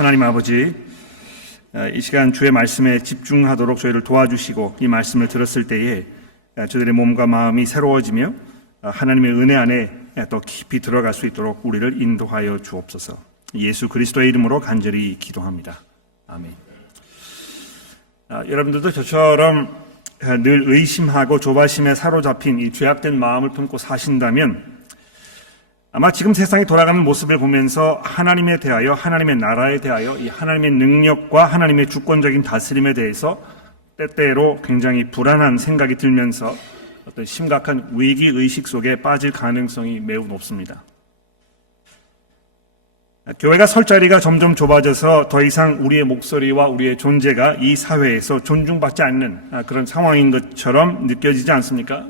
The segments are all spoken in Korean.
하나님 아버지, 이 시간 주의 말씀에 집중하도록 저희를 도와주시고 이 말씀을 들었을 때에 저희들의 몸과 마음이 새로워지며 하나님의 은혜 안에 더 깊이 들어갈 수 있도록 우리를 인도하여 주옵소서. 예수 그리스도의 이름으로 간절히 기도합니다. 아멘. 여러분들도 저처럼 늘 의심하고 조바심에 사로잡힌 이 죄악된 마음을 품고 사신다면 아마 지금 세상이 돌아가는 모습을 보면서 하나님에 대하여, 하나님의 나라에 대하여, 이 하나님의 능력과 하나님의 주권적인 다스림에 대해서 때때로 굉장히 불안한 생각이 들면서 어떤 심각한 위기의식 속에 빠질 가능성이 매우 높습니다. 교회가 설 자리가 점점 좁아져서 더 이상 우리의 목소리와 우리의 존재가 이 사회에서 존중받지 않는 그런 상황인 것처럼 느껴지지 않습니까?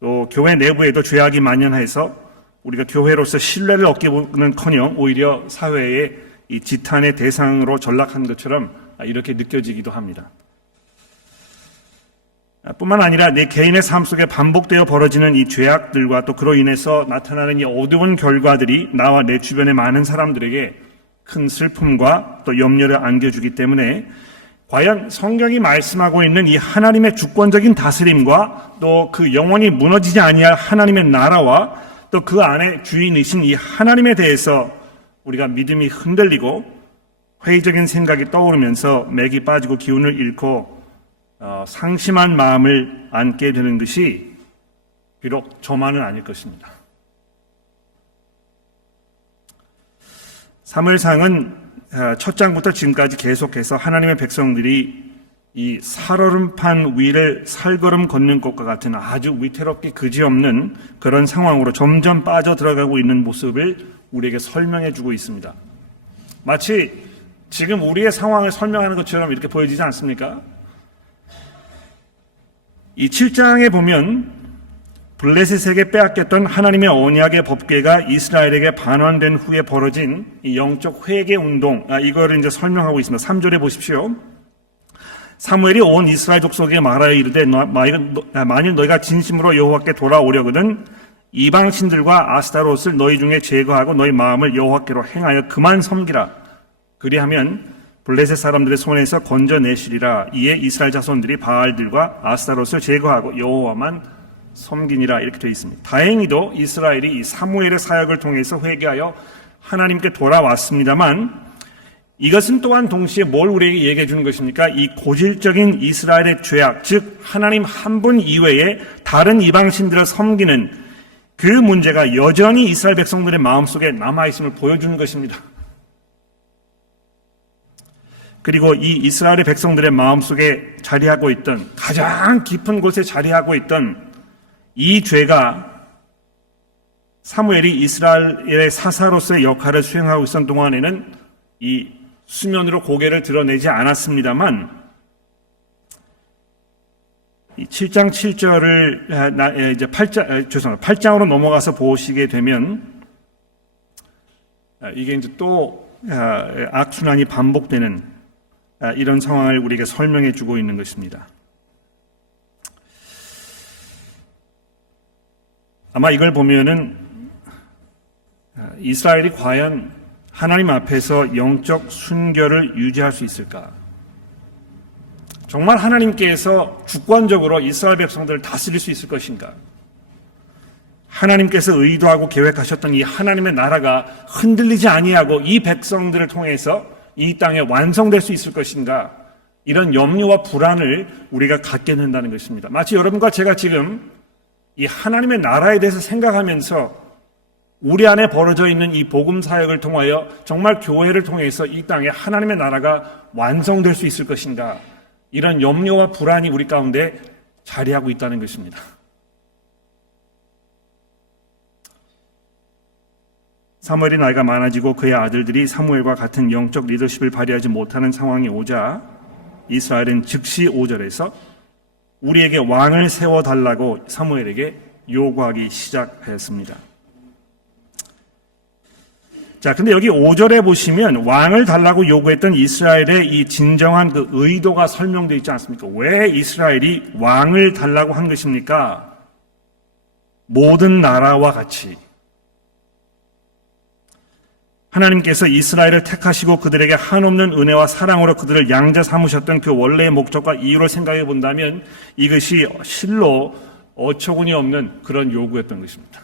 또 교회 내부에도 죄악이 만연해서 우리가 교회로서 신뢰를 얻기는커녕 오히려 사회의 이 지탄의 대상으로 전락한 것처럼 이렇게 느껴지기도 합니다. 뿐만 아니라 내 개인의 삶 속에 반복되어 벌어지는 이 죄악들과 또 그로 인해서 나타나는 이 어두운 결과들이 나와 내 주변의 많은 사람들에게 큰 슬픔과 또 염려를 안겨주기 때문에 과연 성경이 말씀하고 있는 이 하나님의 주권적인 다스림과 또 그 영원히 무너지지 아니할 하나님의 나라와 또 그 안에 주인이신 이 하나님에 대해서 우리가 믿음이 흔들리고 회의적인 생각이 떠오르면서 맥이 빠지고 기운을 잃고 상심한 마음을 안게 되는 것이 비록 저만은 아닐 것입니다. 사무엘상은 첫 장부터 지금까지 계속해서 하나님의 백성들이 이 살얼음판 위를 살걸음 걷는 것과 같은 아주 위태롭게 그지없는 그런 상황으로 점점 빠져들어가고 있는 모습을 우리에게 설명해 주고 있습니다. 마치 지금 우리의 상황을 설명하는 것처럼 이렇게 보여지지 않습니까? 이 7장에 보면 블레셋에게 빼앗겼던 하나님의 언약의 법궤가 이스라엘에게 반환된 후에 벌어진 이 영적 회개 운동, 이거를 이제 설명하고 있습니다. 3절에 보십시오. 사무엘이 온 이스라엘 족속에게 말하여 이르되 만일 너희가 진심으로 여호와께 돌아오려거든 이방 신들과 아스타롯을 너희 중에 제거하고 너희 마음을 여호와께로 행하여 그만 섬기라. 그리하면 블레셋 사람들의 손에서 건져내시리라. 이에 이스라엘 자손들이 바알들과 아스타롯을 제거하고 여호와만 섬기니라. 이렇게 되어 있습니다. 다행히도 이스라엘이 이 사무엘의 사역을 통해서 회개하여 하나님께 돌아왔습니다만 이것은 또한 동시에 뭘 우리에게 얘기해 주는 것입니까? 이 고질적인 이스라엘의 죄악, 즉 하나님 한 분 이외에 다른 이방신들을 섬기는 그 문제가 여전히 이스라엘 백성들의 마음속에 남아있음을 보여주는 것입니다. 그리고 이 이스라엘의 백성들의 마음속에 자리하고 있던, 가장 깊은 곳에 자리하고 있던 이 죄가 사무엘이 이스라엘의 사사로서의 역할을 수행하고 있었던 동안에는 이 수면으로 고개를 드러내지 않았습니다만 이 7장 7절을 이제 8장으로 넘어가서 보시게 되면 이게 이제 또 악순환이 반복되는 이런 상황을 우리에게 설명해 주고 있는 것입니다. 아마 이걸 보면은 이스라엘이 과연 하나님 앞에서 영적 순결을 유지할 수 있을까? 정말 하나님께서 주권적으로 이스라엘 백성들을 다스릴 수 있을 것인가? 하나님께서 의도하고 계획하셨던 이 하나님의 나라가 흔들리지 아니하고 이 백성들을 통해서 이 땅에 완성될 수 있을 것인가? 이런 염려와 불안을 우리가 갖게 된다는 것입니다. 마치 여러분과 제가 지금 이 하나님의 나라에 대해서 생각하면서 우리 안에 벌어져 있는 이 복음 사역을 통하여 정말 교회를 통해서 이 땅에 하나님의 나라가 완성될 수 있을 것인가? 이런 염려와 불안이 우리 가운데 자리하고 있다는 것입니다. 사무엘이 나이가 많아지고 그의 아들들이 사무엘과 같은 영적 리더십을 발휘하지 못하는 상황이 오자 이스라엘은 즉시 5절에서 우리에게 왕을 세워달라고 사무엘에게 요구하기 시작하였습니다. 자, 근데 여기 5절에 보시면 왕을 달라고 요구했던 이스라엘의 이 진정한 그 의도가 설명되어 있지 않습니까? 왜 이스라엘이 왕을 달라고 한 것입니까? 모든 나라와 같이 하나님께서 이스라엘을 택하시고 그들에게 한없는 은혜와 사랑으로 그들을 양자 삼으셨던 그 원래의 목적과 이유를 생각해 본다면 이것이 실로 어처구니 없는 그런 요구였던 것입니다.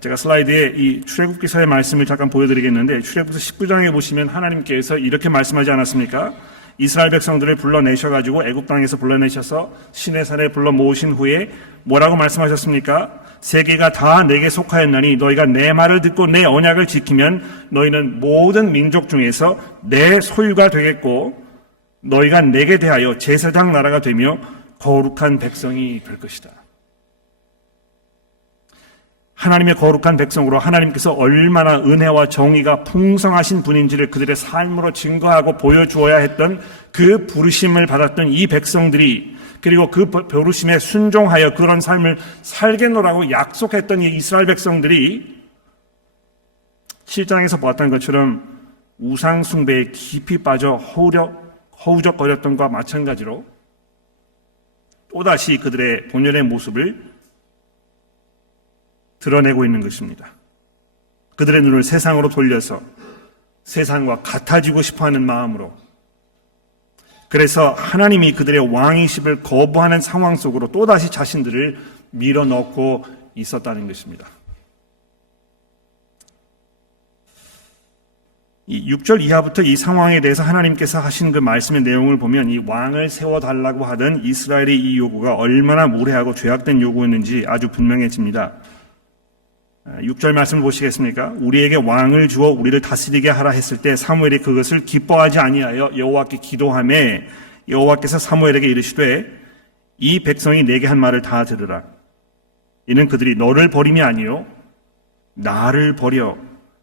제가 슬라이드에 이 출애굽기서의 말씀을 잠깐 보여드리겠는데, 출애굽기서 19장에 보시면 하나님께서 이렇게 말씀하지 않았습니까? 이스라엘 백성들을 불러내셔가지고 애굽 땅에서 불러내셔서 시내산에 불러 모으신 후에 뭐라고 말씀하셨습니까? 세계가 다 내게 속하였나니 너희가 내 말을 듣고 내 언약을 지키면 너희는 모든 민족 중에서 내 소유가 되겠고 너희가 내게 대하여 제사장 나라가 되며 거룩한 백성이 될 것이다. 하나님의 거룩한 백성으로 하나님께서 얼마나 은혜와 정의가 풍성하신 분인지를 그들의 삶으로 증거하고 보여주어야 했던 그 부르심을 받았던 이 백성들이, 그리고 그 부르심에 순종하여 그런 삶을 살겠노라고 약속했던 이 이스라엘 백성들이 7장에서 보았던 것처럼 우상 숭배에 깊이 빠져 허우적거렸던 것과 마찬가지로 또다시 그들의 본연의 모습을 드러내고 있는 것입니다. 그들의 눈을 세상으로 돌려서 세상과 같아지고 싶어하는 마음으로, 그래서 하나님이 그들의 왕이십을 거부하는 상황 속으로 또다시 자신들을 밀어넣고 있었다는 것입니다. 이 6절 이하부터 이 상황에 대해서 하나님께서 하신 그 말씀의 내용을 보면 이 왕을 세워달라고 하던 이스라엘의 이 요구가 얼마나 무례하고 죄악된 요구였는지 아주 분명해집니다. 6절 말씀을 보시겠습니까? 우리에게 왕을 주어 우리를 다스리게 하라 했을 때 사무엘이 그것을 기뻐하지 아니하여 여호와께 기도하매 여호와께서 사무엘에게 이르시되 이 백성이 내게 한 말을 다 들으라. 이는 그들이 너를 버림이 아니요 나를 버려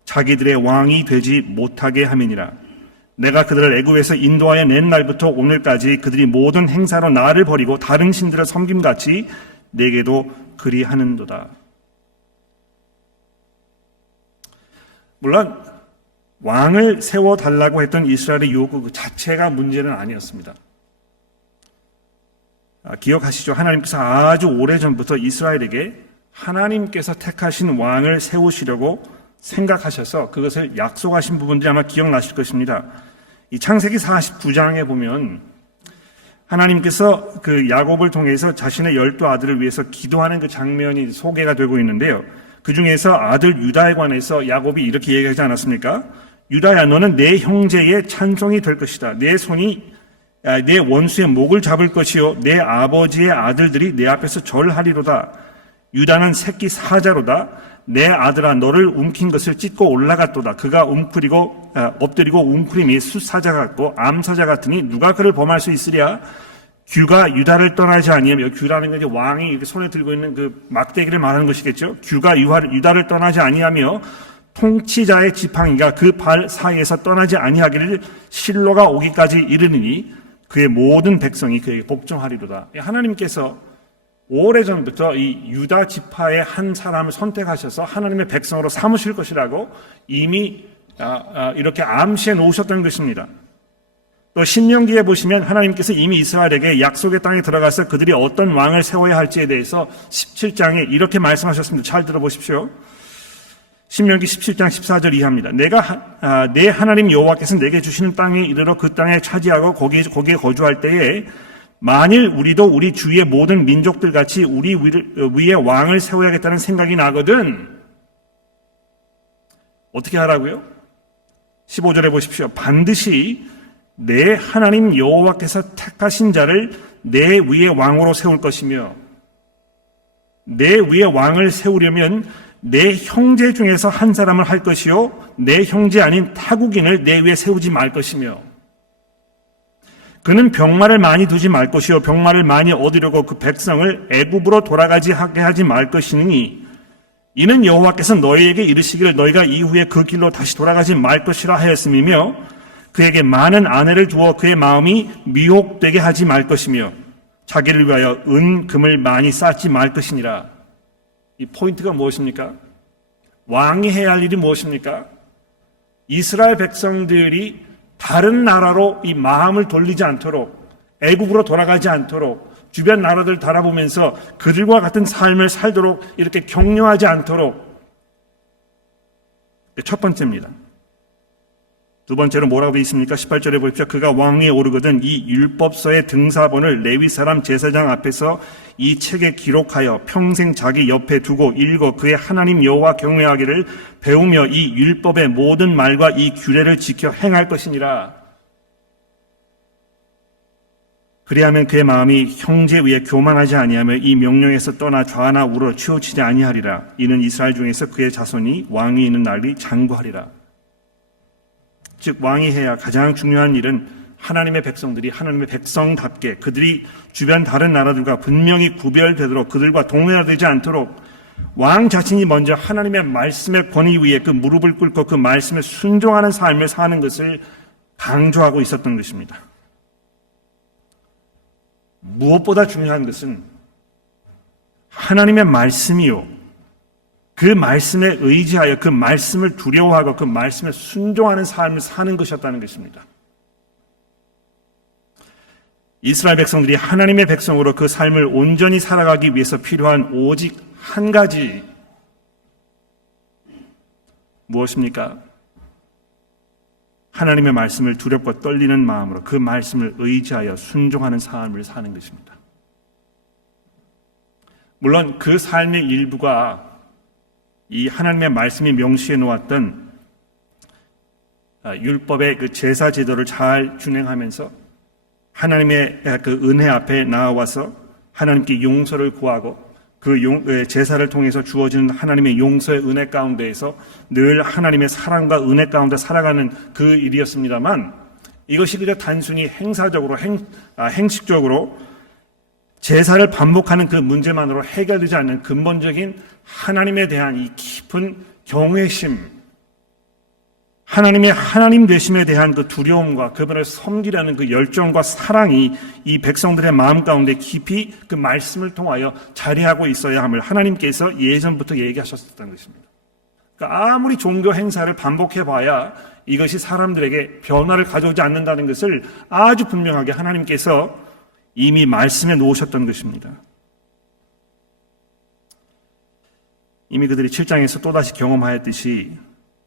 자기들의 왕이 되지 못하게 함이니라. 내가 그들을 애굽에서 인도하여 낸 날부터 오늘까지 그들이 모든 행사로 나를 버리고 다른 신들을 섬김같이 내게도 그리하는도다. 물론 왕을 세워달라고 했던 이스라엘의 요구 그 자체가 문제는 아니었습니다. 기억하시죠? 하나님께서 아주 오래전부터 이스라엘에게 하나님께서 택하신 왕을 세우시려고 생각하셔서 그것을 약속하신 부분들이 아마 기억나실 것입니다. 이 창세기 49장에 보면 하나님께서 그 야곱을 통해서 자신의 12아들을 위해서 기도하는 그 장면이 소개가 되고 있는데요. 그 중에서 아들 유다에 관해서 야곱이 이렇게 얘기하지 않았습니까? 유다야, 너는 내 형제의 찬송이 될 것이다. 내 손이 내 원수의 목을 잡을 것이요 내 아버지의 아들들이 내 앞에서 절하리로다. 유다는 새끼 사자로다. 내 아들아, 너를 움킨 것을 찢고 올라갔도다. 그가 엎드리고 웅크림이 숫사자 같고 암사자 같으니 누가 그를 범할 수 있으랴? 규가 유다를 떠나지 아니하며, 규라는 것이 왕이 이렇게 손에 들고 있는 그 막대기를 말하는 것이겠죠. 규가 유다를 떠나지 아니하며 통치자의 지팡이가 그 발 사이에서 떠나지 아니하기를 실로가 오기까지 이르느니 그의 모든 백성이 그에게 복종하리로다. 하나님께서 오래전부터 이 유다 지파의 한 사람을 선택하셔서 하나님의 백성으로 삼으실 것이라고 이미 이렇게 암시해 놓으셨던 것입니다. 또 신명기에 보시면 하나님께서 이미 이스라엘에게 약속의 땅에 들어가서 그들이 어떤 왕을 세워야 할지에 대해서 17장에 이렇게 말씀하셨습니다. 잘 들어보십시오. 신명기 17장 14절 이하입니다. 내가 내 하나님 여호와께서 내게 주시는 땅에 이르러 그 땅에 차지하고 거기에 거주할 때에 만일 우리도 우리 주위의 모든 민족들 같이 우리 위에 왕을 세워야겠다는 생각이 나거든 어떻게 하라고요? 15절에 보십시오. 반드시 내 하나님 여호와께서 택하신 자를 내 위에 왕으로 세울 것이며, 내 위에 왕을 세우려면 내 형제 중에서 한 사람을 할 것이요 내 형제 아닌 타국인을 내 위에 세우지 말 것이며, 그는 병마를 많이 두지 말 것이요 병마를 많이 얻으려고 그 백성을 애굽으로 돌아가지 하게 하지 말 것이니 이는 여호와께서 너희에게 이르시기를 너희가 이후에 그 길로 다시 돌아가지 말 것이라 하였음이며, 그에게 많은 아내를 두어 그의 마음이 미혹되게 하지 말 것이며 자기를 위하여 은, 금을 많이 쌓지 말 것이니라. 이 포인트가 무엇입니까? 왕이 해야 할 일이 무엇입니까? 이스라엘 백성들이 다른 나라로 이 마음을 돌리지 않도록, 애국으로 돌아가지 않도록, 주변 나라들 바라보면서 그들과 같은 삶을 살도록 이렇게 격려하지 않도록 첫 번째입니다. 두 번째로 뭐라고 되어 있습니까? 18절에 보십시오. 그가 왕위에 오르거든 이 율법서의 등사본을 레위 사람 제사장 앞에서 이 책에 기록하여 평생 자기 옆에 두고 읽어 그의 하나님 여호와 경외하기를 배우며 이 율법의 모든 말과 이 규례를 지켜 행할 것이니라. 그리하면 그의 마음이 형제 위에 교만하지 아니하며 이 명령에서 떠나 좌나 우로 치우치지 아니하리라. 이는 이스라엘 중에서 그의 자손이 왕이 있는 날이 장구하리라. 즉 왕이 해야 가장 중요한 일은 하나님의 백성들이 하나님의 백성답게 그들이 주변 다른 나라들과 분명히 구별되도록 그들과 동일화되지 않도록 왕 자신이 먼저 하나님의 말씀의 권위 위에 그 무릎을 꿇고 그 말씀에 순종하는 삶을 사는 것을 강조하고 있었던 것입니다. 무엇보다 중요한 것은 하나님의 말씀이요, 그 말씀에 의지하여 그 말씀을 두려워하고 그 말씀에 순종하는 삶을 사는 것이었다는 것입니다. 이스라엘 백성들이 하나님의 백성으로 그 삶을 온전히 살아가기 위해서 필요한 오직 한 가지, 무엇입니까? 하나님의 말씀을 두렵고 떨리는 마음으로 그 말씀을 의지하여 순종하는 삶을 사는 것입니다. 물론 그 삶의 일부가 이 하나님의 말씀이 명시해 놓았던 율법의 그 제사 제도를 잘 준행하면서 하나님의 그 은혜 앞에 나와서 하나님께 용서를 구하고 그 제사를 통해서 주어지는 하나님의 용서의 은혜 가운데에서 늘 하나님의 사랑과 은혜 가운데 살아가는 그 일이었습니다만, 이것이 그저 단순히 행사적으로 행식적으로 제사를 반복하는 그 문제만으로 해결되지 않는 근본적인 하나님에 대한 이 깊은 경외심, 하나님의 하나님 되심에 대한 그 두려움과 그분을 섬기려는 그 열정과 사랑이 이 백성들의 마음 가운데 깊이 그 말씀을 통하여 자리하고 있어야 함을 하나님께서 예전부터 얘기하셨었던 것입니다. 그러니까 아무리 종교 행사를 반복해봐야 이것이 사람들에게 변화를 가져오지 않는다는 것을 아주 분명하게 하나님께서 이미 말씀해 놓으셨던 것입니다. 이미 그들이 7장에서 또다시 경험하였듯이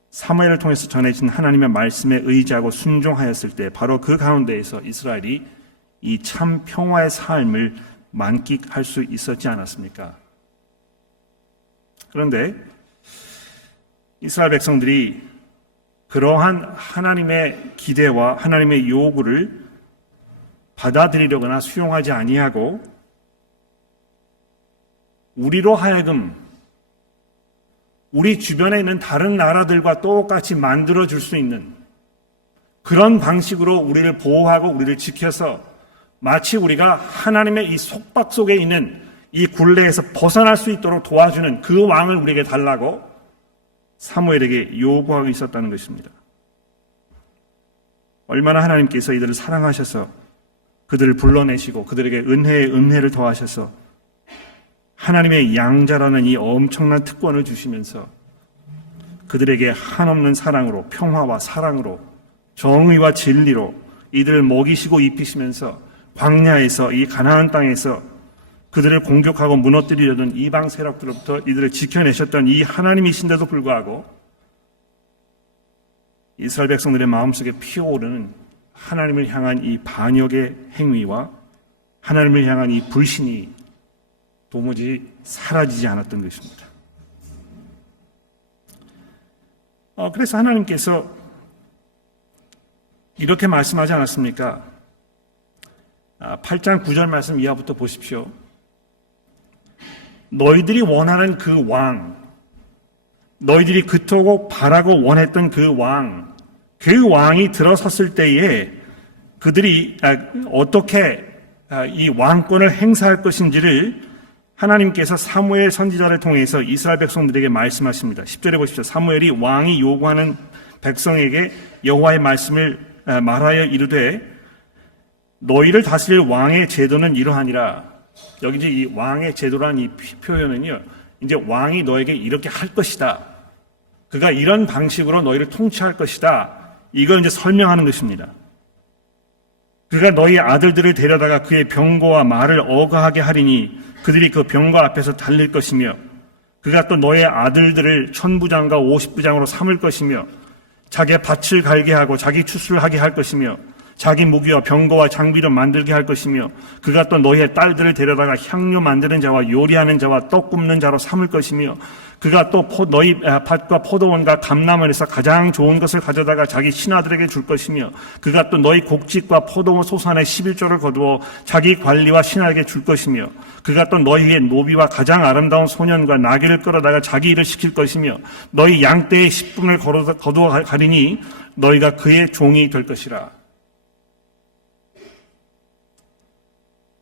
사무엘을 통해서 전해진 하나님의 말씀에 의지하고 순종하였을 때 바로 그 가운데에서 이스라엘이 이 참 평화의 삶을 만끽할 수 있었지 않았습니까? 그런데 이스라엘 백성들이 그러한 하나님의 기대와 하나님의 요구를 받아들이려거나 수용하지 아니하고 우리로 하여금 우리 주변에 있는 다른 나라들과 똑같이 만들어줄 수 있는 그런 방식으로 우리를 보호하고 우리를 지켜서 마치 우리가 하나님의 이 속박 속에 있는 이 굴레에서 벗어날 수 있도록 도와주는 그 왕을 우리에게 달라고 사무엘에게 요구하고 있었다는 것입니다. 얼마나 하나님께서 이들을 사랑하셔서 그들을 불러내시고 그들에게 은혜에 은혜를 더하셔서 하나님의 양자라는 이 엄청난 특권을 주시면서 그들에게 한없는 사랑으로 평화와 사랑으로 정의와 진리로 이들을 먹이시고 입히시면서 광야에서 이 가나안 땅에서 그들을 공격하고 무너뜨리려던 이방 세력들로부터 이들을 지켜내셨던 이 하나님이신데도 불구하고 이스라엘 백성들의 마음속에 피어오르는 하나님을 향한 이 반역의 행위와 하나님을 향한 이 불신이 도무지 사라지지 않았던 것입니다. 그래서 하나님께서 이렇게 말씀하지 않았습니까? 8장 9절 말씀 이하부터 보십시오. 너희들이 원하는 그 왕, 너희들이 그토록 바라고 원했던 그 왕이 들어섰을 때에 그들이 어떻게 이 왕권을 행사할 것인지를 하나님께서 사무엘 선지자를 통해서 이스라엘 백성들에게 말씀하십니다. 10절에 보십시오. 사무엘이 왕이 요구하는 백성에게 여호와의 말씀을 말하여 이르되 너희를 다스릴 왕의 제도는 이러하니라. 여기 이제 이 왕의 제도라는 이 표현은요, 이제 왕이 너에게 이렇게 할 것이다. 그가 이런 방식으로 너희를 통치할 것이다. 이걸 이제 설명하는 것입니다. 그가 너희 아들들을 데려다가 그의 병거와 말을 어거하게 하리니 그들이 그 병거 앞에서 달릴 것이며 그가 또 너의 아들들을 천부장과 오십부장으로 삼을 것이며 자기의 밭을 갈게 하고 자기 추수를 하게 할 것이며 자기 무기와 병거와 장비를 만들게 할 것이며 그가 또 너희의 딸들을 데려다가 향료 만드는 자와 요리하는 자와 떡 굽는 자로 삼을 것이며 그가 또 너희 밭과 포도원과 감람원에서 가장 좋은 것을 가져다가 자기 신하들에게 줄 것이며 그가 또 너희 곡식과 포도원 소산의 11조를 거두어 자기 관리와 신하에게 줄 것이며 그가 또 너희의 노비와 가장 아름다운 소년과 나귀를 끌어다가 자기 일을 시킬 것이며 너희 양떼의 10분을 거두어 가리니 너희가 그의 종이 될 것이라.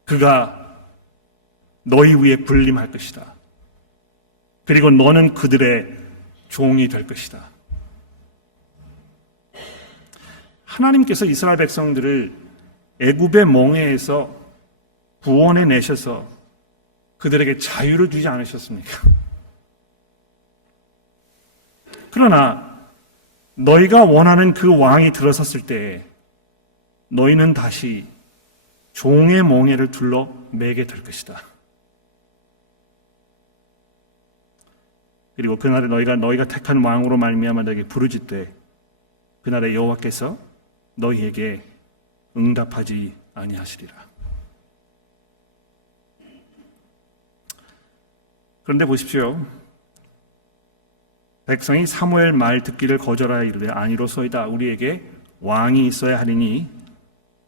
그가 너희 위에 군림할 것이다. 그리고 너는 그들의 종이 될 것이다. 하나님께서 이스라엘 백성들을 애굽의 몽해에서 구원해 내셔서 그들에게 자유를 주지 않으셨습니까? 그러나 너희가 원하는 그 왕이 들어섰을 때 너희는 다시 종의 몽해를 둘러 매게 될 것이다. 그리고 그날에 너희가 택한 왕으로 말미암아 너에게 부르짖되 그날에 여호와께서 너희에게 응답하지 아니하시리라. 그런데 보십시오. 백성이 사무엘 말 듣기를 거절하여 이르되 아니로소이다. 우리에게 왕이 있어야 하리니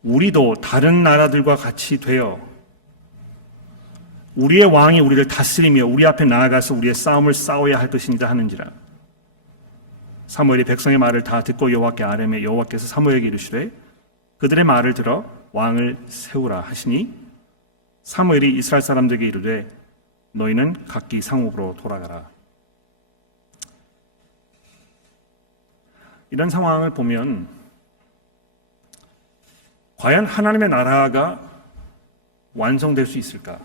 우리도 다른 나라들과 같이 되어 우리의 왕이 우리를 다스리며 우리 앞에 나아가서 우리의 싸움을 싸워야 할 것이니라 하는지라. 사무엘이 백성의 말을 다 듣고 여호와께 아뢰매 여호와께서 사무엘에게 이르시되 그들의 말을 들어 왕을 세우라 하시니 사무엘이 이스라엘 사람들에게 이르되 너희는 각기 상옥으로 돌아가라. 이런 상황을 보면 과연 하나님의 나라가 완성될 수 있을까?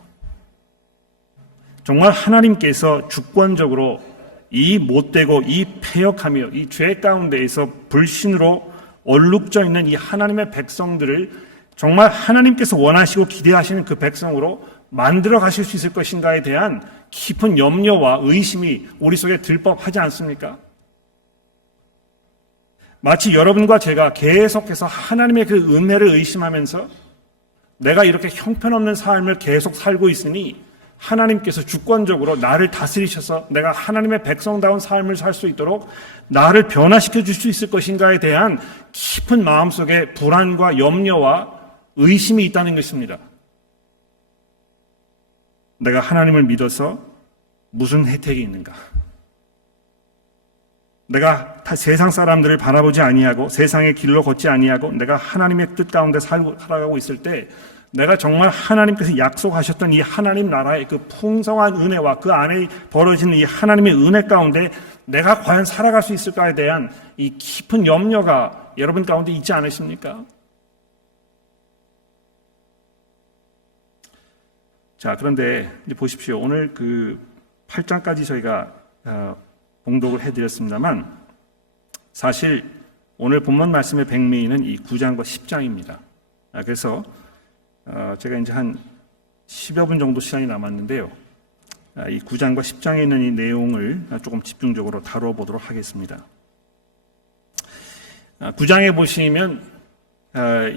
정말 하나님께서 주권적으로 이 못되고 이 패역하며 이 죄 가운데에서 불신으로 얼룩져 있는 이 하나님의 백성들을 정말 하나님께서 원하시고 기대하시는 그 백성으로 만들어 가실 수 있을 것인가에 대한 깊은 염려와 의심이 우리 속에 들법하지 않습니까? 마치 여러분과 제가 계속해서 하나님의 그 은혜를 의심하면서 내가 이렇게 형편없는 삶을 계속 살고 있으니 하나님께서 주권적으로 나를 다스리셔서 내가 하나님의 백성다운 삶을 살 수 있도록 나를 변화시켜 줄 수 있을 것인가에 대한 깊은 마음속에 불안과 염려와 의심이 있다는 것입니다. 내가 하나님을 믿어서 무슨 혜택이 있는가? 내가 세상 사람들을 바라보지 아니하고 세상의 길로 걷지 아니하고 내가 하나님의 뜻 가운데 살아가고 있을 때 내가 정말 하나님께서 약속하셨던 이 하나님 나라의 그 풍성한 은혜와 그 안에 벌어지는 이 하나님의 은혜 가운데 내가 과연 살아갈 수 있을까에 대한 이 깊은 염려가 여러분 가운데 있지 않으십니까? 자, 그런데 이제 보십시오. 오늘 그 8장까지 저희가 봉독을 해드렸습니다만 사실 오늘 본문 말씀의 백미인은 이 9장과 10장입니다. 그래서 제가 이제 한 10여 분 정도 시간이 남았는데요. 이 9장과 10장에 있는 이 내용을 조금 집중적으로 다뤄보도록 하겠습니다. 9장에 보시면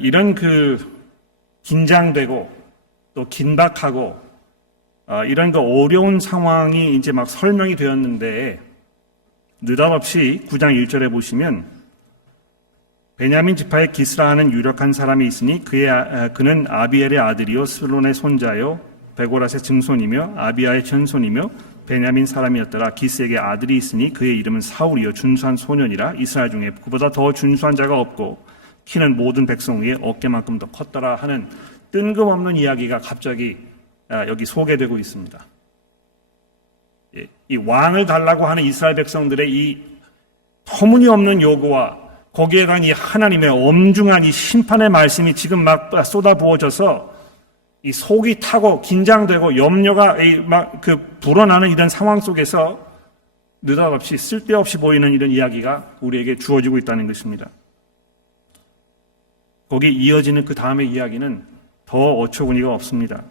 이런 그 긴장되고 또 긴박하고 이런 그 어려운 상황이 이제 막 설명이 되었는데 느닷없이 9장 1절에 보시면 베냐민 지파의 기스라하는 유력한 사람이 있으니 그는 아비엘의 아들이요 스론의 손자요 베고랏의 증손이며 아비아의 전손이며 베냐민 사람이었더라. 기스에게 아들이 있으니 그의 이름은 사울이요 준수한 소년이라. 이스라엘 중에 그보다 더 준수한 자가 없고 키는 모든 백성 위에 어깨만큼 더 컸더라 하는 뜬금없는 이야기가 갑자기 여기 소개되고 있습니다. 이 왕을 달라고 하는 이스라엘 백성들의 이 터무니없는 요구와 거기에 대한 이 하나님의 엄중한 이 심판의 말씀이 지금 막 쏟아부어져서 이 속이 타고 긴장되고 염려가 막 그 불어나는 이런 상황 속에서 느닷없이 쓸데없이 보이는 이런 이야기가 우리에게 주어지고 있다는 것입니다. 거기에 이어지는 그 다음의 이야기는 더 어처구니가 없습니다.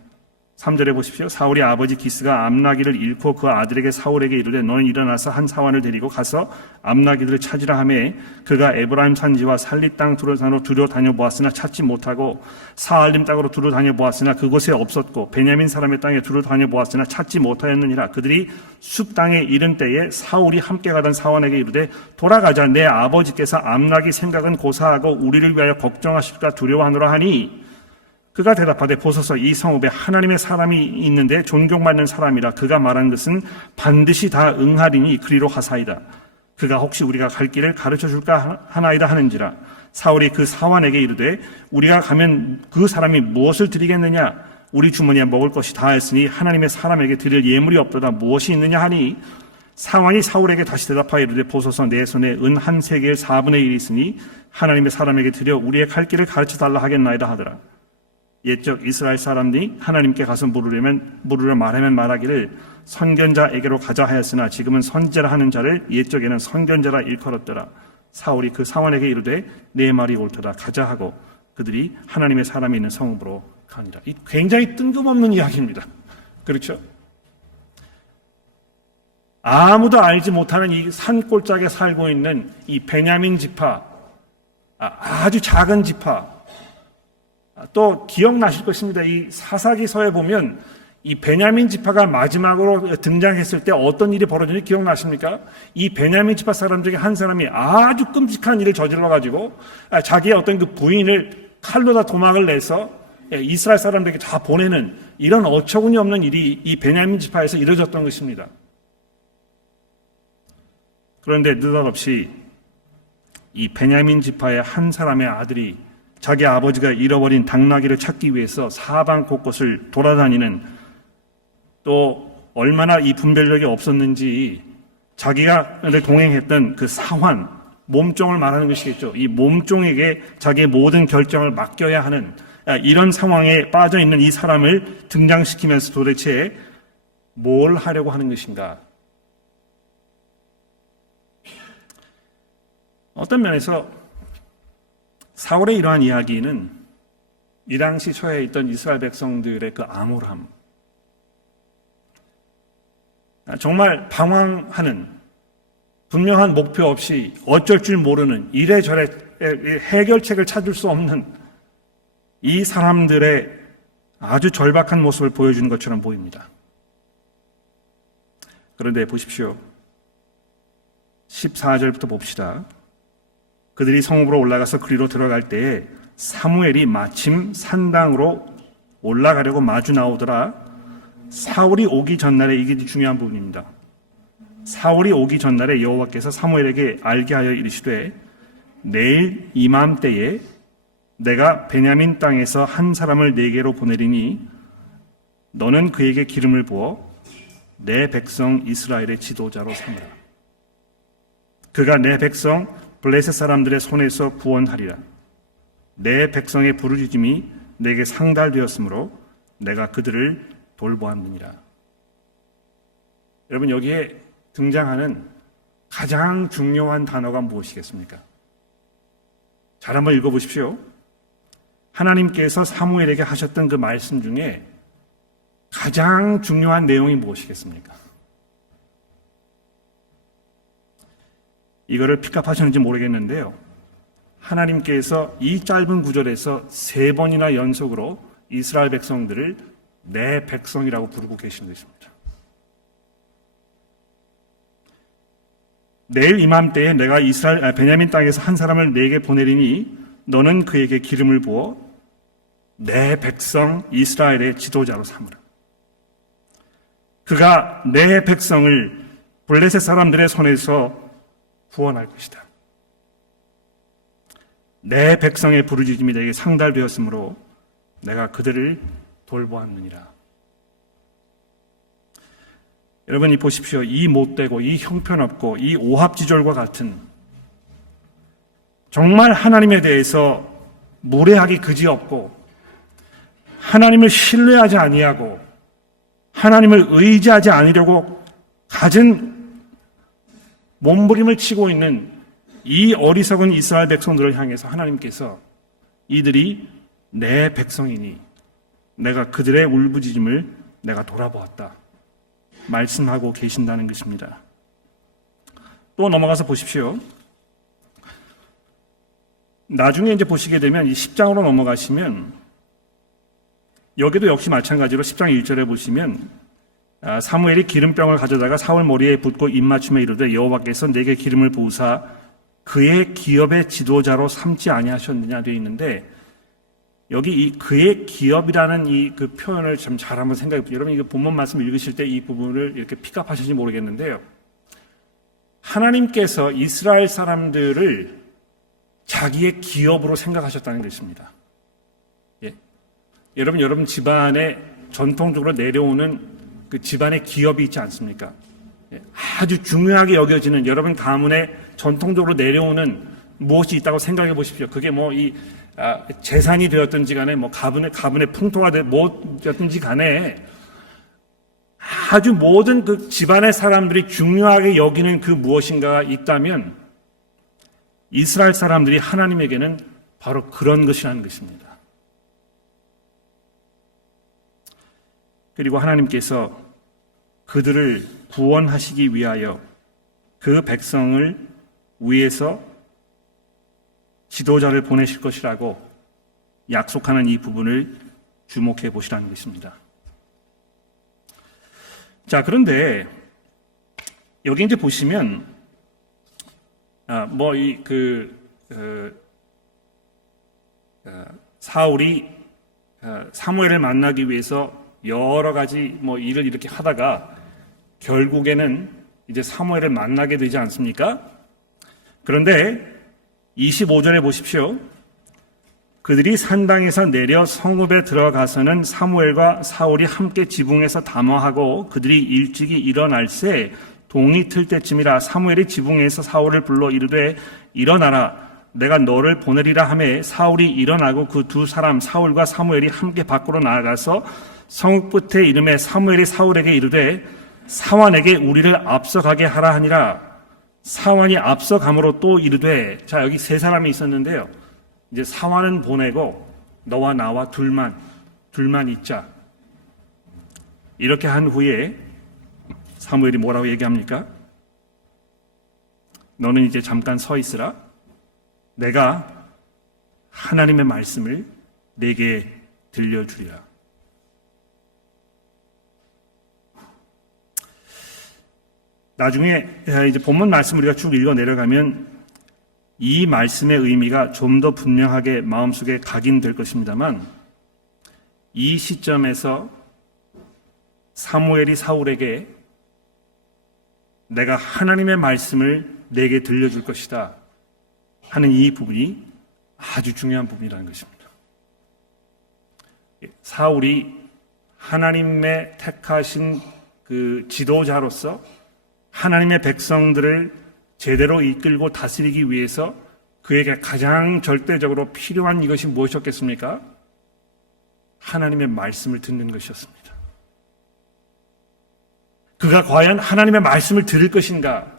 3절에 보십시오. 사울이 아버지 기스가 암나기를 잃고 그 아들에게 사울에게 이르되 너는 일어나서 한 사환을 데리고 가서 암나기들을 찾으라 하매 그가 에브라임 산지와 살리 땅 두로산으로 두루 다녀보았으나 찾지 못하고 사알림 땅으로 두루 다녀보았으나 그곳에 없었고 베냐민 사람의 땅에 두루 다녀보았으나 찾지 못하였느니라. 그들이 숲 땅에 이른 때에 사울이 함께 가던 사환에게 이르되 돌아가자. 내 아버지께서 암나기 생각은 고사하고 우리를 위하여 걱정하실까 두려워하노라 하니 그가 대답하되 보소서 이 성읍에 하나님의 사람이 있는데 존경받는 사람이라. 그가 말한 것은 반드시 다 응하리니 그리로 하사이다. 그가 혹시 우리가 갈 길을 가르쳐줄까 하나이다 하는지라. 사울이 그 사환에게 이르되 우리가 가면 그 사람이 무엇을 드리겠느냐. 우리 주머니에 먹을 것이 다했으니 하나님의 사람에게 드릴 예물이 없도다. 무엇이 있느냐 하니 사환이 사울에게 다시 대답하여 이르되 보소서 내 손에 은 한 세겔 4분의 1이 있으니 하나님의 사람에게 드려 우리의 갈 길을 가르쳐달라 하겠나이다 하더라. 옛적 이스라엘 사람들이 하나님께 가서 물으려 말하면 말하기를 선견자에게로 가자 하였으나 지금은 선지자라 하는 자를 옛적에는 선견자라 일컬었더라. 사울이 그 사환에게 이르되 내 말이 옳도다. 가자 하고 그들이 하나님의 사람이 있는 성읍으로 가니라. 이 굉장히 뜬금없는 이야기입니다. 그렇죠? 아무도 알지 못하는 이 산골짜기에 살고 있는 이 베냐민 지파, 아주 작은 지파, 또 기억나실 것입니다. 이 사사기서에 보면 이 베냐민 지파가 마지막으로 등장했을 때 어떤 일이 벌어졌는지 기억나십니까? 이 베냐민 지파 사람 중에 한 사람이 아주 끔찍한 일을 저질러가지고 자기의 어떤 그 부인을 칼로다 도막을 내서 이스라엘 사람들에게 다 보내는 이런 어처구니 없는 일이 이 베냐민 지파에서 이루어졌던 것입니다. 그런데 느닷없이 이 베냐민 지파의 한 사람의 아들이 자기 아버지가 잃어버린 당나귀를 찾기 위해서 사방 곳곳을 돌아다니는, 또 얼마나 이 분별력이 없었는지 자기가 동행했던 그 사환, 몸종을 말하는 것이겠죠. 이 몸종에게 자기의 모든 결정을 맡겨야 하는 이런 상황에 빠져 있는 이 사람을 등장시키면서 도대체 뭘 하려고 하는 것인가? 어떤 면에서 사울의 이러한 이야기는 이 당시 처해 있던 이스라엘 백성들의 그 암울함, 정말 방황하는, 분명한 목표 없이 어쩔 줄 모르는, 이래저래 해결책을 찾을 수 없는 이 사람들의 아주 절박한 모습을 보여주는 것처럼 보입니다. 그런데 보십시오. 14절부터 봅시다. 그들이 성읍으로 올라가서 그리로 들어갈 때에 사무엘이 마침 산당으로 올라가려고 마주 나오더라. 사울이 오기 전날에, 이게 중요한 부분입니다. 사울이 오기 전날에 여호와께서 사무엘에게 알게 하여 이르시되 내일 이맘때에 내가 베냐민 땅에서 한 사람을 네게로 보내리니 너는 그에게 기름을 부어 내 백성 이스라엘의 지도자로 삼으라. 그가 내 백성 블레셋 사람들의 손에서 구원하리라. 내 백성의 부르짖음이 내게 상달되었으므로 내가 그들을 돌보았느니라. 여러분, 여기에 등장하는 가장 중요한 단어가 무엇이겠습니까? 잘 한번 읽어보십시오. 하나님께서 사무엘에게 하셨던 그 말씀 중에 가장 중요한 내용이 무엇이겠습니까? 이거를 픽업하셨는지 모르겠는데요. 하나님께서 이 짧은 구절에서 3번이나 연속으로 이스라엘 백성들을 내 백성이라고 부르고 계신 것입니다. 내일 이맘때에 내가 베냐민 땅에서 한 사람을 내게 보내리니 너는 그에게 기름을 부어 내 백성 이스라엘의 지도자로 삼으라. 그가 내 백성을 블레셋 사람들의 손에서 구원할 것이다. 내 백성의 부르짖음이 내게 상달되었으므로 내가 그들을 돌보았느니라. 여러분이 보십시오. 이 못되고 이 형편없고 이 오합지졸과 같은, 정말 하나님에 대해서 무례하기 그지없고 하나님을 신뢰하지 아니하고 하나님을 의지하지 않으려고 갖은 몸부림을 치고 있는 이 어리석은 이스라엘 백성들을 향해서 하나님께서 이들이 내 백성이니 내가 그들의 울부짖음을 내가 돌아보았다. 말씀하고 계신다는 것입니다. 또 넘어가서 보십시오. 나중에 이제 보시게 되면 이 10장으로 넘어가시면 여기도 역시 마찬가지로 10장 1절에 보시면 사무엘이 기름병을 가져다가 사울 머리에 붓고 입맞춤에 이르되 여호와께서 내게 기름을 부으사 그의 기업의 지도자로 삼지 아니하셨느냐 되어 있는데 여기 이 그의 기업이라는 이 그 표현을 좀 잘 한번 생각해 보세요. 여러분 이거 본문 말씀 읽으실 때 이 부분을 이렇게 픽업하실지 모르겠는데요. 하나님께서 이스라엘 사람들을 자기의 기업으로 생각하셨다는 것입니다. 예. 여러분 집안에 전통적으로 내려오는 그 집안의 기업이 있지 않습니까? 예. 아주 중요하게 여겨지는 여러분 가문에 전통적으로 내려오는 무엇이 있다고 생각해 보십시오. 그게 뭐 재산이 되었든지 간에 뭐 가문의 풍토가 뭐였든지 간에 아주 모든 그 집안의 사람들이 중요하게 여기는 그 무엇인가가 있다면 이스라엘 사람들이 하나님에게는 바로 그런 것이라는 것입니다. 그리고 하나님께서 그들을 구원하시기 위하여 그 백성을 위해서 지도자를 보내실 것이라고 약속하는 이 부분을 주목해 보시라는 것입니다. 자, 그런데 여기 이제 보시면 사울이 사무엘을 만나기 위해서 여러 가지 일을 이렇게 하다가 결국에는 이제 사무엘을 만나게 되지 않습니까? 그런데 25절에 보십시오. 그들이 산당에서 내려 성읍에 들어가서는 사무엘과 사울이 함께 지붕에서 담화하고 그들이 일찍이 일어날새 동이 틀 때쯤이라 사무엘이 지붕에서 사울을 불러 이르되 일어나라 내가 너를 보내리라 하매 사울이 일어나고 그 두 사람 사울과 사무엘이 함께 밖으로 나아가서 성읍 끝에 이름에 사무엘이 사울에게 이르되 사환에게 우리를 앞서가게 하라 하니라. 사환이 앞서감으로 또 이르되, 자 여기 세 사람이 있었는데요. 이제 사환은 보내고 너와 나와 둘만 있자. 이렇게 한 후에 사무엘이 뭐라고 얘기합니까? 너는 이제 잠깐 서 있으라. 내가 하나님의 말씀을 내게 들려주리라. 나중에 이제 본문 말씀 우리가 쭉 읽어 내려가면 이 말씀의 의미가 좀 더 분명하게 마음속에 각인될 것입니다만 이 시점에서 사무엘이 사울에게 내가 하나님의 말씀을 내게 들려줄 것이다 하는 이 부분이 아주 중요한 부분이라는 것입니다. 사울이 하나님의 택하신 그 지도자로서 하나님의 백성들을 제대로 이끌고 다스리기 위해서 그에게 가장 절대적으로 필요한 이것이 무엇이었겠습니까? 하나님의 말씀을 듣는 것이었습니다. 그가 과연 하나님의 말씀을 들을 것인가?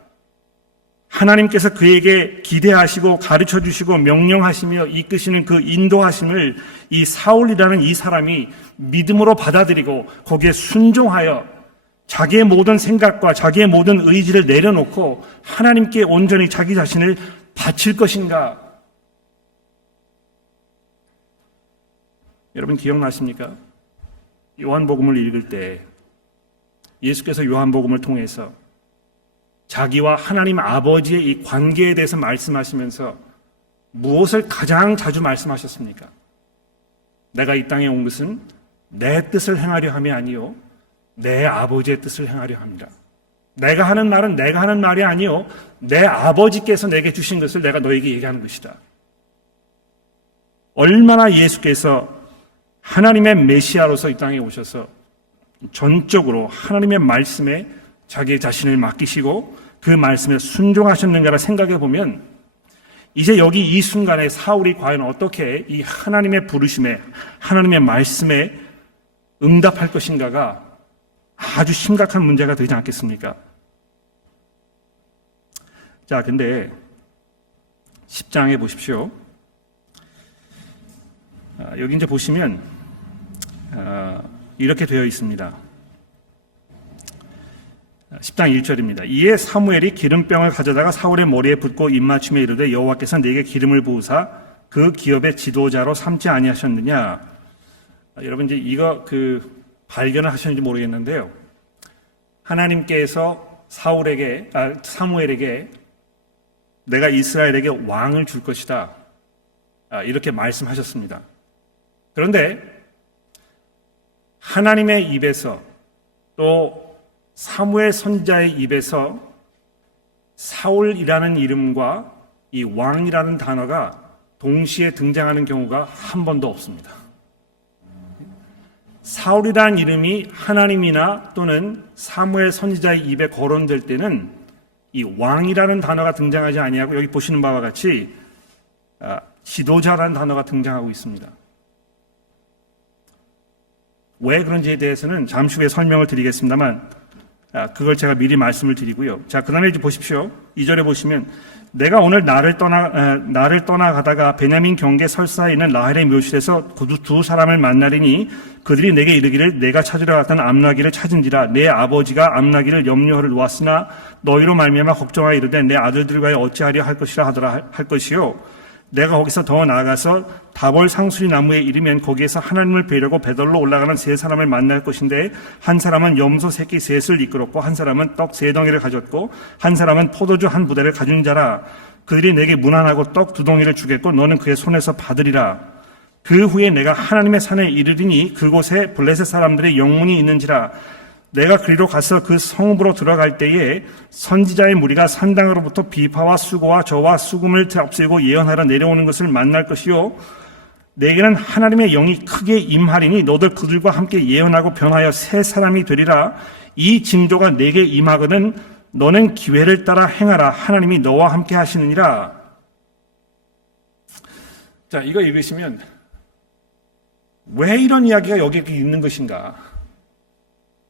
하나님께서 그에게 기대하시고 가르쳐 주시고 명령하시며 이끄시는 그 인도하심을 이 사울이라는 이 사람이 믿음으로 받아들이고 거기에 순종하여 자기의 모든 생각과 자기의 모든 의지를 내려놓고 하나님께 온전히 자기 자신을 바칠 것인가? 여러분 기억나십니까? 요한복음을 읽을 때 예수께서 요한복음을 통해서 자기와 하나님 아버지의 이 관계에 대해서 말씀하시면서 무엇을 가장 자주 말씀하셨습니까? 내가 이 땅에 온 것은 내 뜻을 행하려 함이 아니요 내 아버지의 뜻을 행하려 합니다. 내가 하는 말은 내가 하는 말이 아니요 내 아버지께서 내게 주신 것을 내가 너에게 얘기하는 것이다. 얼마나 예수께서 하나님의 메시아로서 이 땅에 오셔서 전적으로 하나님의 말씀에 자기 자신을 맡기시고 그 말씀에 순종하셨는가를 생각해 보면 이제 여기 이 순간에 사울이 과연 어떻게 이 하나님의 부르심에 하나님의 말씀에 응답할 것인가가 아주 심각한 문제가 되지 않겠습니까? 자, 근데 10장에 보십시오. 여기 이제 보시면 이렇게 되어 있습니다. 10장 1절입니다. 이에 사무엘이 기름병을 가져다가 사울의 머리에 붓고 입맞춤에 이르되 여호와께서 내게 기름을 부으사 그 기업의 지도자로 삼지 아니하셨느냐. 여러분 이제 이거 발견을 하셨는지 모르겠는데요. 하나님께서 사무엘에게 내가 이스라엘에게 왕을 줄 것이다. 이렇게 말씀하셨습니다. 그런데 하나님의 입에서 또 사무엘 선지자의 입에서 사울이라는 이름과 이 왕이라는 단어가 동시에 등장하는 경우가 한 번도 없습니다. 사울이라는 이름이 하나님이나 또는 사무엘 선지자의 입에 거론될 때는 이 왕이라는 단어가 등장하지 아니하고 여기 보시는 바와 같이 지도자라는 단어가 등장하고 있습니다. 왜 그런지에 대해서는 잠시 후에 설명을 드리겠습니다만 그걸 제가 미리 말씀을 드리고요. 자, 그 다음에 이제 보십시오. 2절에 보시면 내가 오늘 나를 떠나가다가 베냐민 경계 설사에 있는 라헬의 묘실에서 두 사람을 만나리니 그들이 내게 이르기를 내가 찾으러 갔던 암나기를 찾은지라 내 아버지가 암나기를 염려를 놓았으나 너희로 말미암아 걱정하여 이르되 내 아들들과의 어찌하려 할 것이라 하더라 할 것이요 내가 거기서 더 나아가서 다볼 상수리 나무에 이르면 거기에서 하나님을 뵈려고 베들로 올라가는 세 사람을 만날 것인데 한 사람은 염소 새끼 셋을 이끌었고 한 사람은 떡 세 덩이를 가졌고 한 사람은 포도주 한 부대를 가진 자라. 그들이 내게 문안하고 떡 두 덩이를 주겠고 너는 그의 손에서 받으리라. 그 후에 내가 하나님의 산에 이르리니 그곳에 블레셋 사람들의 영문이 있는지라. 내가 그리로 가서 그 성읍으로 들어갈 때에 선지자의 무리가 산당으로부터 비파와 수고와 저와 수금을 없애고 예언하러 내려오는 것을 만날 것이요 내게는 하나님의 영이 크게 임하리니 너들 그들과 함께 예언하고 변하여 새 사람이 되리라. 이 징조가 내게 임하거든 너는 기회를 따라 행하라. 하나님이 너와 함께 하시느니라. 자, 이거 읽으시면 왜 이런 이야기가 여기 있는 것인가?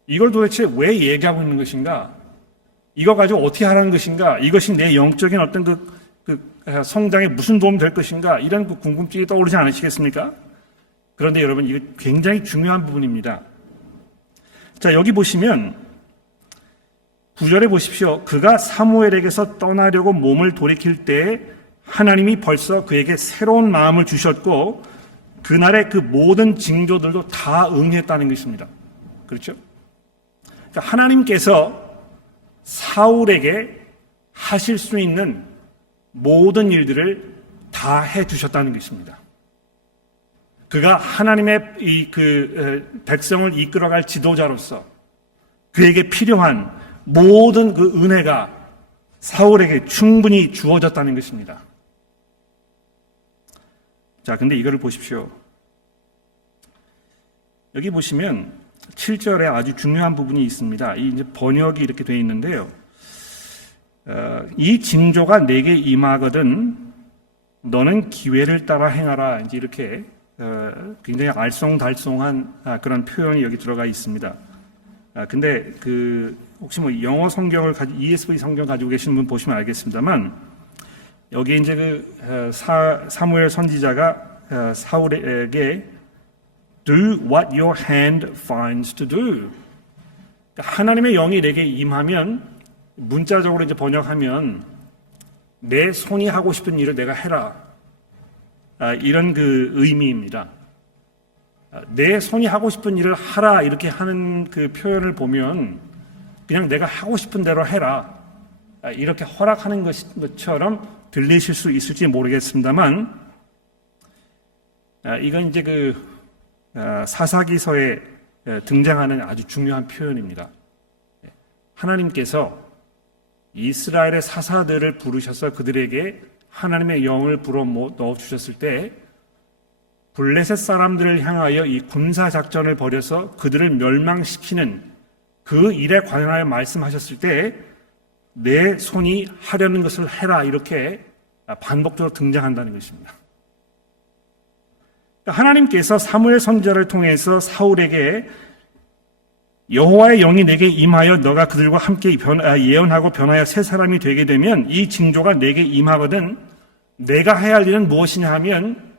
이걸 도대체 왜 얘기하고 있는 것인가? 이거 가지고 어떻게 하라는 것인가? 이것이 내 영적인 어떤 성장에 무슨 도움 될 것인가? 이런 궁금증이 떠오르지 않으시겠습니까? 그런데 여러분, 이거 굉장히 중요한 부분입니다. 자, 여기 보시면 9절에 보십시오. 그가 사무엘에게서 떠나려고 몸을 돌이킬 때에 하나님이 벌써 그에게 새로운 마음을 주셨고 그날의 그 모든 징조들도 다 응했다는 것입니다. 그렇죠? 그러니까 하나님께서 사울에게 하실 수 있는 모든 일들을 다 해주셨다는 것입니다. 그가 하나님의 백성을 이끌어갈 지도자로서 그에게 필요한 모든 그 은혜가 사울에게 충분히 주어졌다는 것입니다. 자, 근데 이거를 보십시오. 여기 보시면 7절에 아주 중요한 부분이 있습니다. 이 이제 번역이 이렇게 되어 있는데요. 이 징조가 내게 임하거든 너는 기회를 따라 행하라. 이제 이렇게 굉장히 알쏭달쏭한 그런 표현이 여기 들어가 있습니다. 근데 혹시 영어 성경을 ESV 성경 가지고 계신 분 보시면 알겠습니다만 여기 이제 사무엘 선지자가 사울에게 Do what your hand finds to do. 그러니까 하나님의 영이 내게 임하면 문자적으로 이제 번역하면 내 손이 하고 싶은 일을 내가 해라. 이런 의미입니다. 내 손이 하고 싶은 일을 하라 이렇게 하는 그 표현을 보면 그냥 내가 하고 싶은 대로 해라. 이렇게 허락하는 것처럼 들리실 수 있을지 모르겠습니다만 이건 이제 사사기서에 등장하는 아주 중요한 표현입니다. 하나님께서 이스라엘의 사사들을 부르셔서 그들에게 하나님의 영을 불어 넣어주셨을 때 블레셋 사람들을 향하여 이 군사작전을 벌여서 그들을 멸망시키는 그 일에 관하여 말씀하셨을 때 내 손이 하려는 것을 해라 이렇게 반복적으로 등장한다는 것입니다. 하나님께서 사무엘 선지자를 통해서 사울에게 여호와의 영이 내게 임하여 너가 그들과 함께 예언하고 변하여 새 사람이 되게 되면 이 징조가 내게 임하거든 내가 해야 할 일은 무엇이냐 하면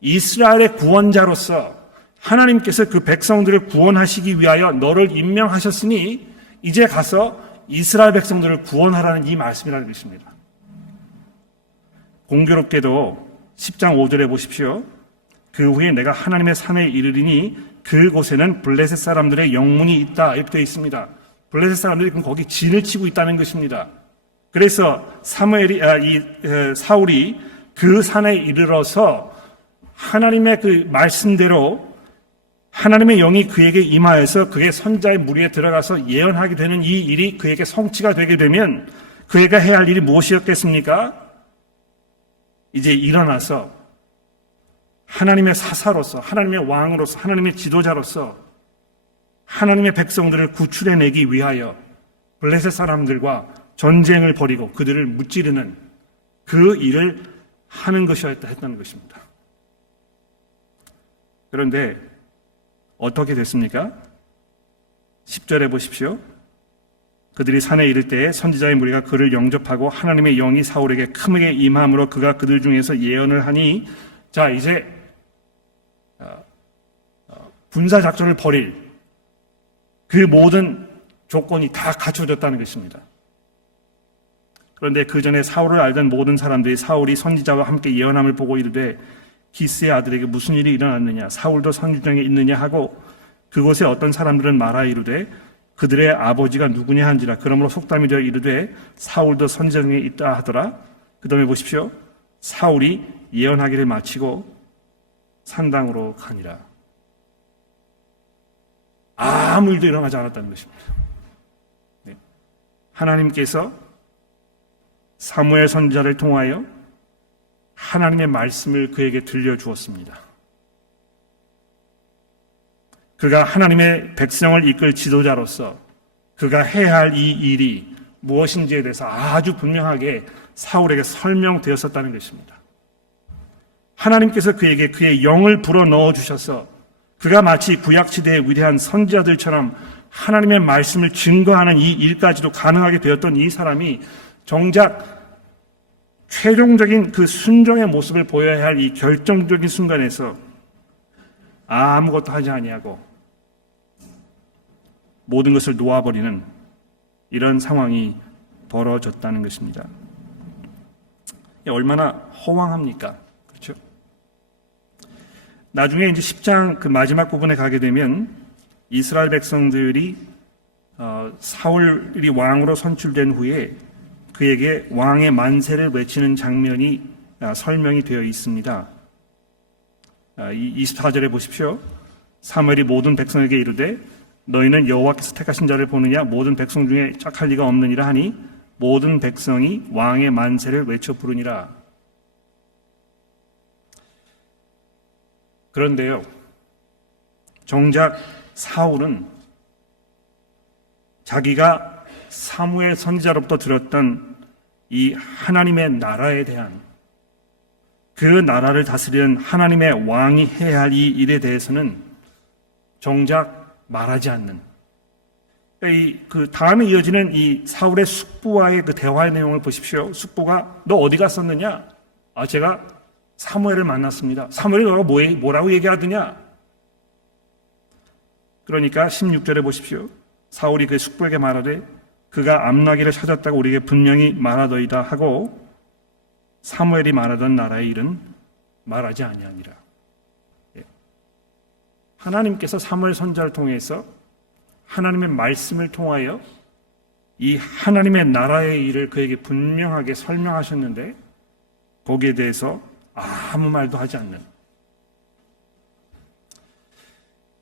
이스라엘의 구원자로서 하나님께서 그 백성들을 구원하시기 위하여 너를 임명하셨으니 이제 가서 이스라엘 백성들을 구원하라는 이 말씀이라는 것입니다. 공교롭게도 10장 5절에 보십시오. 그 후에 내가 하나님의 산에 이르리니 그곳에는 블레셋 사람들의 영문이 있다 이렇게 되어 있습니다. 블레셋 사람들이 거기 진을 치고 있다는 것입니다. 그래서 사울이 그 산에 이르러서 하나님의 그 말씀대로 하나님의 영이 그에게 임하여서 그의 선자의 무리에 들어가서 예언하게 되는 이 일이 그에게 성취가 되게 되면 그가 해야 할 일이 무엇이었겠습니까? 이제 일어나서 하나님의 사사로서, 하나님의 왕으로서, 하나님의 지도자로서 하나님의 백성들을 구출해내기 위하여 블레셋 사람들과 전쟁을 벌이고 그들을 무찌르는 그 일을 하는 것이었다 했다는 것입니다. 그런데 어떻게 됐습니까? 10절에 보십시오. 그들이 산에 이를 때에 선지자의 무리가 그를 영접하고 하나님의 영이 사울에게 크게 임함으로 그가 그들 중에서 예언을 하니 자 이제 군사 작전을 벌일 그 모든 조건이 다 갖춰졌다는 것입니다. 그런데 그 전에 사울을 알던 모든 사람들이 사울이 선지자와 함께 예언함을 보고 이르되 기스의 아들에게 무슨 일이 일어났느냐 사울도 선지중에 있느냐 하고 그곳에 어떤 사람들은 말하 이르되 그들의 아버지가 누구냐 한지라 그러므로 속담이 되어 이르되 사울도 선지자 중에 있다 하더라. 그 다음에 보십시오. 사울이 예언하기를 마치고 산당으로 가니라. 아무 일도 일어나지 않았다는 것입니다. 네. 하나님께서 사무엘 선지자를 통하여 하나님의 말씀을 그에게 들려주었습니다. 그가 하나님의 백성을 이끌 지도자로서 그가 해야 할 이 일이 무엇인지에 대해서 아주 분명하게 사울에게 설명되었었다는 것입니다. 하나님께서 그에게 그의 영을 불어넣어 주셔서 그가 마치 구약시대의 위대한 선지자들처럼 하나님의 말씀을 증거하는 이 일까지도 가능하게 되었던 이 사람이 정작 최종적인 그 순종의 모습을 보여야 할 이 결정적인 순간에서 아무것도 하지 아니하고 모든 것을 놓아버리는 이런 상황이 벌어졌다는 것입니다. 얼마나 허황합니까? 그렇죠? 나중에 이제 10장 그 마지막 부분에 가게 되면 이스라엘 백성들이 사울이 왕으로 선출된 후에 그에게 왕의 만세를 외치는 장면이 설명이 되어 있습니다. 24절에 보십시오. 사무엘이 모든 백성에게 이르되 너희는 여호와께서 택하신 자를 보느냐 모든 백성 중에 짝할 리가 없느니라 하니 모든 백성이 왕의 만세를 외쳐 부르니라. 그런데요, 정작 사울은 자기가 사무엘 선지자로부터 들었던 이 하나님의 나라에 대한 그 나라를 다스리는 하나님의 왕이 해야 할 이 일에 대해서는 정작 말하지 않는 그 다음에 이어지는 이 사울의 숙부와의 그 대화의 내용을 보십시오. 숙부가 너 어디 갔었느냐? 제가 사무엘을 만났습니다. 사무엘이 너가 뭐라고 얘기하더냐? 그러니까 16절에 보십시오. 사울이 그 숙부에게 말하되 그가 암나기를 찾았다고 우리에게 분명히 말하더이다 하고 사무엘이 말하던 나라의 일은 말하지 아니하니라. 하나님께서 사무엘 선지자를 통해서 하나님의 말씀을 통하여 이 하나님의 나라의 일을 그에게 분명하게 설명하셨는데 거기에 대해서 아무 말도 하지 않는,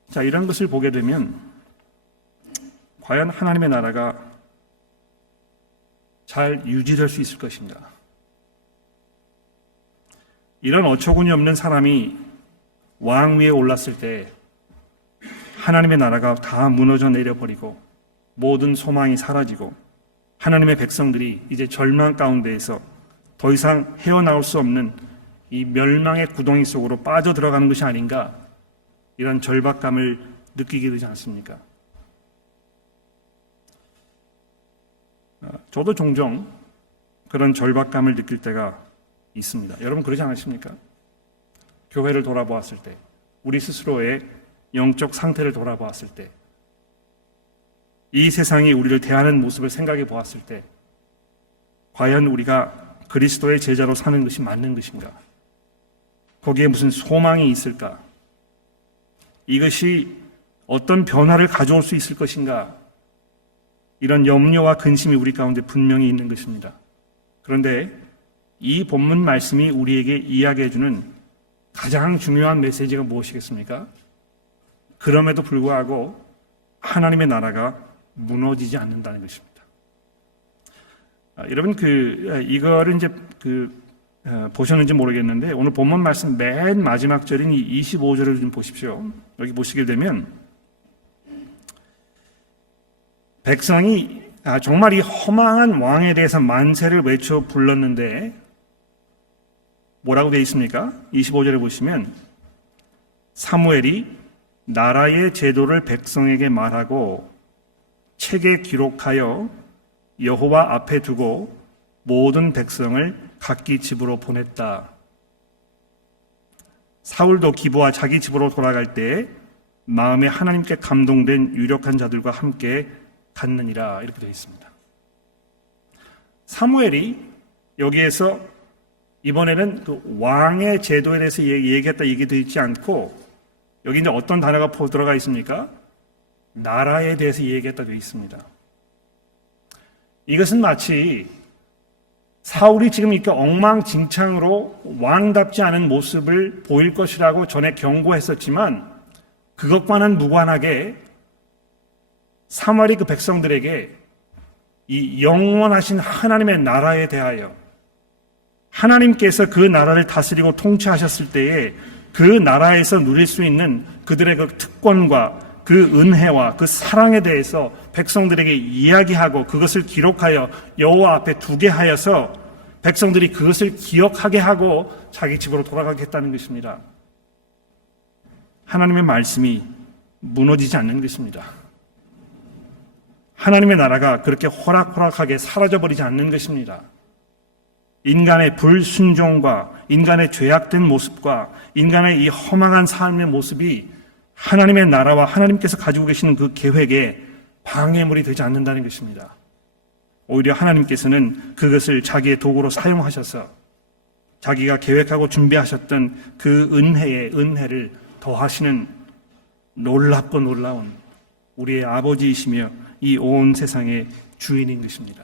자, 이런 것을 보게 되면 과연 하나님의 나라가 잘 유지될 수 있을 것인가? 이런 어처구니 없는 사람이 왕 위에 올랐을 때 하나님의 나라가 다 무너져 내려버리고 모든 소망이 사라지고 하나님의 백성들이 이제 절망 가운데에서 더 이상 헤어나올 수 없는 이 멸망의 구덩이 속으로 빠져들어가는 것이 아닌가, 이런 절박감을 느끼게 되지 않습니까? 저도 종종 그런 절박감을 느낄 때가 있습니다. 여러분 그러지 않으십니까? 교회를 돌아보았을 때 우리 스스로의 영적 상태를 돌아보았을 때, 이 세상이 우리를 대하는 모습을 생각해 보았을 때, 과연 우리가 그리스도의 제자로 사는 것이 맞는 것인가? 거기에 무슨 소망이 있을까? 이것이 어떤 변화를 가져올 수 있을 것인가? 이런 염려와 근심이 우리 가운데 분명히 있는 것입니다. 그런데 이 본문 말씀이 우리에게 이야기해주는 가장 중요한 메시지가 무엇이겠습니까? 그럼에도 불구하고 하나님의 나라가 무너지지 않는다는 것입니다. 여러분, 이거를 이제 보셨는지 모르겠는데, 오늘 본문 말씀 맨 마지막 절인 이 25절을 좀 보십시오. 여기 보시게 되면, 백성이 정말 이 허망한 왕에 대해서 만세를 외쳐 불렀는데, 뭐라고 되어 있습니까? 25절에 보시면, 사무엘이 나라의 제도를 백성에게 말하고, 책에 기록하여 여호와 앞에 두고 모든 백성을 각기 집으로 보냈다. 사울도 기브와 자기 집으로 돌아갈 때 마음에 하나님께 감동된 유력한 자들과 함께 갔느니라, 이렇게 되어 있습니다. 사무엘이 여기에서 이번에는 그 왕의 제도에 대해서 얘기했다 얘기되어 있지 않고, 여기 이제 어떤 단어가 들어가 있습니까? 나라에 대해서 얘기했다 되어 있습니다. 이것은 마치 사울이 지금 이렇게 엉망진창으로 왕답지 않은 모습을 보일 것이라고 전에 경고했었지만, 그것과는 무관하게 사무엘이 그 백성들에게 이 영원하신 하나님의 나라에 대하여, 하나님께서 그 나라를 다스리고 통치하셨을 때에 그 나라에서 누릴 수 있는 그들의 그 특권과 그 은혜와 그 사랑에 대해서 백성들에게 이야기하고 그것을 기록하여 여호와 앞에 두게 하여서 백성들이 그것을 기억하게 하고 자기 집으로 돌아가겠다는 것입니다. 하나님의 말씀이 무너지지 않는 것입니다. 하나님의 나라가 그렇게 호락호락하게 사라져버리지 않는 것입니다. 인간의 불순종과 인간의 죄악된 모습과 인간의 이 허망한 삶의 모습이 하나님의 나라와 하나님께서 가지고 계시는 그 계획에 방해물이 되지 않는다는 것입니다. 오히려 하나님께서는 그것을 자기의 도구로 사용하셔서 자기가 계획하고 준비하셨던 그 은혜를 더하시는 놀랍고 놀라운 우리의 아버지이시며 이 온 세상의 주인인 것입니다.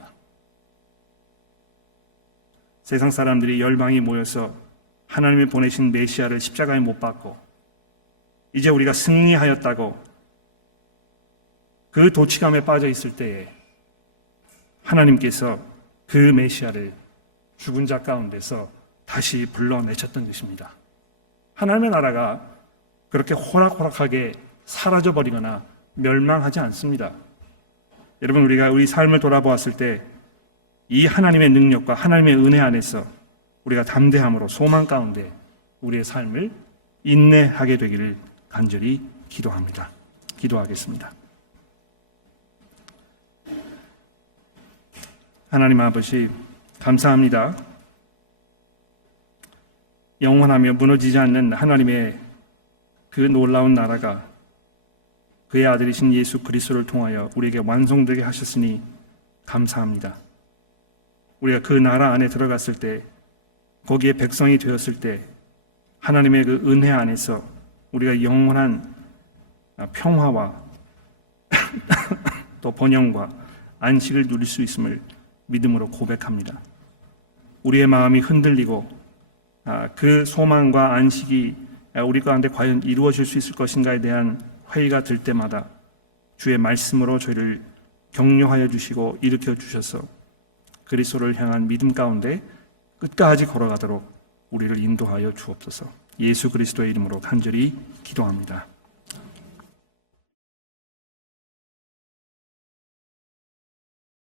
세상 사람들이 열방이 모여서 하나님이 보내신 메시아를 십자가에 못 박고 이제 우리가 승리하였다고 그 도취감에 빠져 있을 때에 하나님께서 그 메시아를 죽은 자 가운데서 다시 불러내셨던 것입니다. 하나님의 나라가 그렇게 호락호락하게 사라져버리거나 멸망하지 않습니다. 여러분, 우리가 우리 삶을 돌아보았을 때 이 하나님의 능력과 하나님의 은혜 안에서 우리가 담대함으로 소망 가운데 우리의 삶을 인내하게 되기를 간절히 기도합니다. 기도하겠습니다. 하나님 아버지, 감사합니다. 영원하며 무너지지 않는 하나님의 그 놀라운 나라가 그의 아들이신 예수 그리스도를 통하여 우리에게 완성되게 하셨으니 감사합니다. 우리가 그 나라 안에 들어갔을 때, 거기에 백성이 되었을 때 하나님의 그 은혜 안에서 우리가 영원한 평화와 또 번영과 안식을 누릴 수 있음을 믿음으로 고백합니다. 우리의 마음이 흔들리고 그 소망과 안식이 우리 가운데 과연 이루어질 수 있을 것인가에 대한 회의가 들 때마다 주의 말씀으로 저희를 격려하여 주시고 일으켜 주셔서 그리스도를 향한 믿음 가운데 끝까지 걸어가도록 우리를 인도하여 주옵소서. 예수 그리스도의 이름으로 간절히 기도합니다.